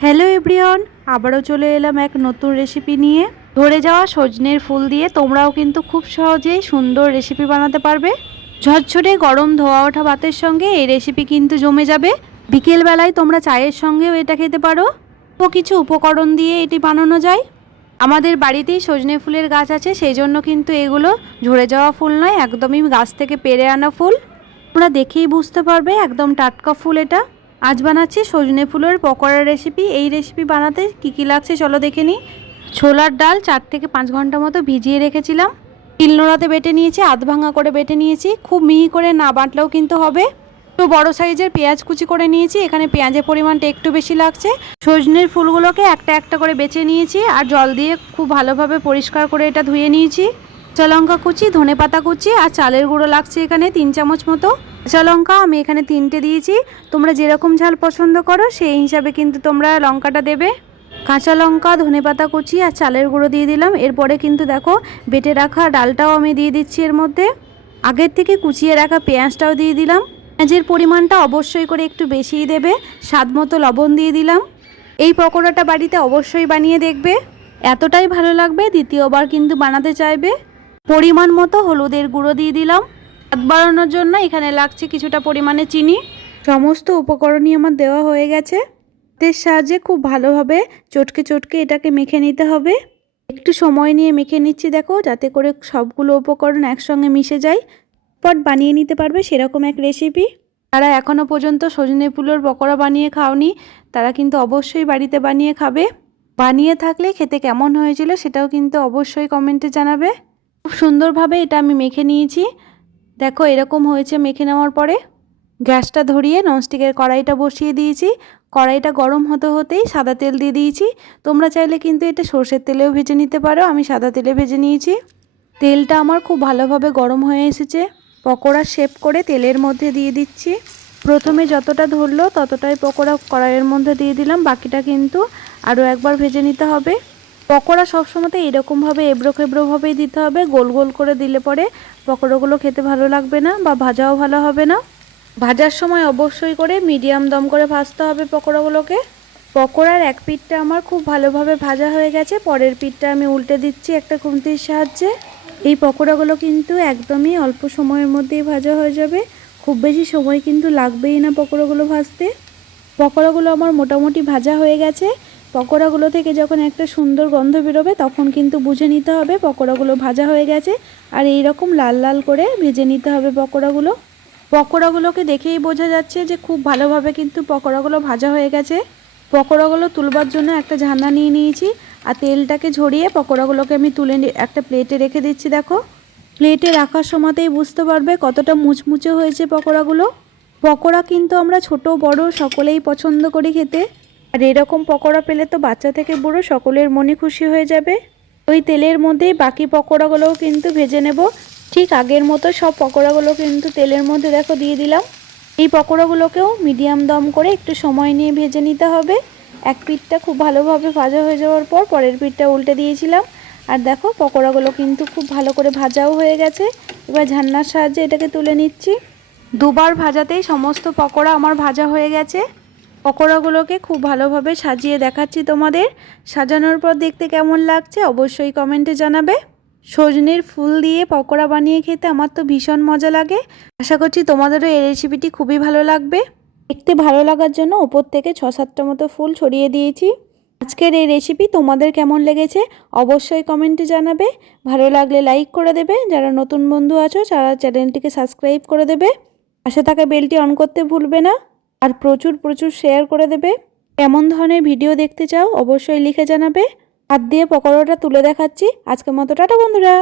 Hello everyone আবারও চলে এলাম এক নতুন রেসিপি নিয়ে। ধরে যাওয়া সজনের ফুল দিয়ে তোমরাও কিন্তু খুব সহজেই সুন্দর রেসিপি বানাতে পারবে। ঝরঝরে গরম ধোয়া ওঠা ভাতের সঙ্গে এই রেসিপি কিন্তু জমে যাবে। বিকেলবেলায় তোমরা চায়ের সঙ্গেও এটা খেতে পারো। ও কিছু উপকরণ দিয়ে এটি বানানো যায়। আমাদের বাড়িতেই সজনে ফুলের গাছ আছে সেই জন্য কিন্তু এগুলো ঝরে যাওয়া ফুল নয়, একদমই গাছ থেকে পেরে আনা ফুল। তোমরা দেখেই বুঝতে পারবে, একদম টাটকা ফুল এটা। আজ বানাচ্ছি সজনে ফুলের পকোড়ার রেসিপি এই রেসিপি বানাতে কী কী লাগছে চলো দেখে নিই। ছোলার ডাল চার থেকে পাঁচ ঘণ্টা মতো ভিজিয়ে রেখেছিলাম। তিলনোড়াতে বেটে নিয়েছি, আধ ভাঙা করে বেটে নিয়েছি। খুব মিহি করে না বাটলেও কিন্তু হবে। একটু বড় সাইজের পেঁয়াজ কুচি করে নিয়েছি, এখানে পেঁয়াজের পরিমাণটা একটু বেশি লাগছে। সজনের ফুলগুলোকে একটা একটা করে বেছে নিয়েছি আর জল দিয়ে খুব ভালোভাবে পরিষ্কার করে এটা ধুয়ে নিয়েছি। লঙ্কা কুচি ধনে পাতা কুচি আর চালের গুঁড়ো লাগছে এখানে তিন চামচ মতো। কাঁচা লঙ্কা আমি এখানে তিনটে দিয়েছি। তোমরা যেরকম ঝাল পছন্দ করো, সেই হিসাবে কিন্তু তোমরা লঙ্কাটা দেবে। কাঁচা লঙ্কা, ধনে পাতা কুচি আর চালের গুঁড়ো দিয়ে দিলাম। এরপরে কিন্তু দেখো, বেটে রাখা ডালটাও আমি দিয়ে দিচ্ছি এর মধ্যে। আগের থেকে কুচিয়ে রাখা পেঁয়াজটাও দিয়ে দিলাম। পেঁয়াজের পরিমাণটা অবশ্যই করে একটু বেশিই দেবে। স্বাদ মতো লবণ দিয়ে দিলাম। এই পকোড়াটা বাড়িতে অবশ্যই বানিয়ে দেখবে। এতটাই ভালো লাগবে, দ্বিতীয়বার কিন্তু বানাতে চাইবে। পরিমাণ মতো হলুদের গুঁড়ো দিয়ে দিলাম। স্বাদ বাড়ানোর জন্য এখানে লাগছে কিছুটা পরিমাণে চিনি। সমস্ত উপকরণই আমার দেওয়া হয়ে গেছে। হাতের সাহায্যে খুব ভালোভাবে চটকে চটকে এটাকে মেখে নিতে হবে। একটু সময় নিয়ে মেখে নিচ্ছি, দেখো, যাতে করে সবগুলো উপকরণ একসঙ্গে মিশে যায়। পট বানিয়ে নিতে পারবে সেরকম এক রেসিপি তারা এখনও পর্যন্ত সজনে ফুলের পকোড়া বানিয়ে খাওনি, তারা কিন্তু অবশ্যই বাড়িতে বানিয়ে খাবে। বানিয়ে থাকলে খেতে কেমন হয়েছিল সেটাও কিন্তু অবশ্যই কমেন্টে জানাবে। খুব সুন্দরভাবে এটা আমি মেখে নিয়েছি। দেখো, এরকম হয়েছে মেখে নেওয়ার পরে। গ্যাসটা ধরিয়ে ননস্টিকের কড়াইটা বসিয়ে দিয়েছি। কড়াইটা গরম হতে হতেই সাদা তেল দিয়ে দিয়েছি। তোমরা চাইলে কিন্তু এটা সর্ষের তেলেও ভেজে নিতে পারো। আমি সাদা তেলে ভেজে নিয়েছি। তেলটা আমার খুব ভালোভাবে গরম হয়ে এসেছে। পকোড়া শেপ করে তেলের মধ্যে দিয়ে দিচ্ছি। প্রথমে যতটা ধরলো ততটাই পকোড়া কড়াইয়ের মধ্যে দিয়ে দিলাম। বাকিটা কিন্তু আরও একবার ভেজে নিতে হবে। পকোড়া সবসময় এরকমভাবে এবড়ো খেবড়োভাবেই দিতে হবে। গোল গোল করে দিলে পরে পকোড়াগুলো খেতে ভালো লাগবে না বা ভাজাও ভালো হবে না। ভাজার সময় অবশ্যই করে মিডিয়াম দম করে ভাজতে হবে পকোড়াগুলোকে। পকোড়ার এক পিঠটা আমার খুব ভালোভাবে ভাজা হয়ে গেছে। পরের পিঠটা আমি উল্টে দিচ্ছি একটা খুন্তির সাহায্যে। এই পকোড়াগুলো কিন্তু একদমই অল্প সময়ের মধ্যেই ভাজা হয়ে যাবে। খুব বেশি সময় কিন্তু লাগবেই না পকোড়াগুলো ভাজতে। পকোড়াগুলো আমার মোটামুটি ভাজা হয়ে গেছে। পকোড়াগুলো থেকে যখন একটা সুন্দর গন্ধ বেরোবে, তখন কিন্তু বুঝে নিতে হবে পকোড়াগুলো ভাজা হয়ে গেছে। আর এই রকম লাল লাল করে ভেজে নিতে হবে পকোড়াগুলো। পকোড়াগুলোকে দেখেই বোঝা যাচ্ছে যে খুব ভালোভাবে কিন্তু পকোড়াগুলো ভাজা হয়ে গেছে। পকোড়াগুলো তুলবার জন্য একটা ঝান্না নিয়ে নিয়েছি, আর তেলটাকে ঝরিয়ে পকোড়াগুলোকে আমি তুলে একটা প্লেটে রেখে দিচ্ছি, দেখো। প্লেটে রাখার সময়তেই বুঝতে পারবে কতটা মুচমুচে হয়েছে পকোড়াগুলো। পকোড়া কিন্তু আমরা ছোট, বড় সকলেই পছন্দ করি খেতে। আর এরকম পকোড়া পেলে তো বাচ্চা থেকে বুড়ো সকলের মনে খুশি হয়ে যাবে। ওই তেলের মধ্যেই বাকি পকোড়াগুলোও কিন্তু ভেজে নেব। ঠিক আগের মতো সব পকোড়াগুলো কিন্তু তেলের মধ্যে দেখো দিয়ে দিলাম। এই পকোড়াগুলোকেও মিডিয়াম দম করে একটু সময় নিয়ে ভেজে নিতে হবে। এক পিঠটা খুব ভালোভাবে ভাজা হয়ে যাওয়ার পর পরের পিঠটা উল্টে দিয়েছিলাম। আর দেখো পকোড়াগুলো কিন্তু খুব ভালো করে ভাজাও হয়ে গেছে। এবার ঝান্নার সাহায্যে এটাকে তুলে নিচ্ছি। দুবার ভাজাতেই সমস্ত পকোড়া আমার ভাজা হয়ে গেছে। পকোড়াগুলোকে খুব ভালোভাবে সাজিয়ে দেখাচ্ছি তোমাদের। সাজানোর পর দেখতে কেমন লাগছে অবশ্যই কমেন্টে জানাবে। সজনের ফুল দিয়ে পকোড়া বানিয়ে খেতে আমার তো ভীষণ মজা লাগে। আশা করছি তোমাদেরও এই রেসিপিটি খুবই ভালো লাগবে। দেখতে ভালো লাগার জন্য ওপর থেকে ছ সাতটা মতো ফুল ছড়িয়ে দিয়েছি। আজকের এই রেসিপি তোমাদের কেমন লেগেছে অবশ্যই কমেন্টে জানাবে। ভালো লাগলে লাইক করে দেবে। যারা নতুন বন্ধু আছো, তারা চ্যানেলটিকে সাবস্ক্রাইব করে দেবে। পাশে থাকা বেলটি অন করতে ভুলবে না। আর প্রচুর প্রচুর শেয়ার করে দেবে। কেমন ধরনের ভিডিও দেখতে চাও অবশ্যই লিখে জানাবে। হাত দিয়ে পকোড়াটা তুলে দেখাচ্ছি। আজকের মতো টাটা বন্ধুরা।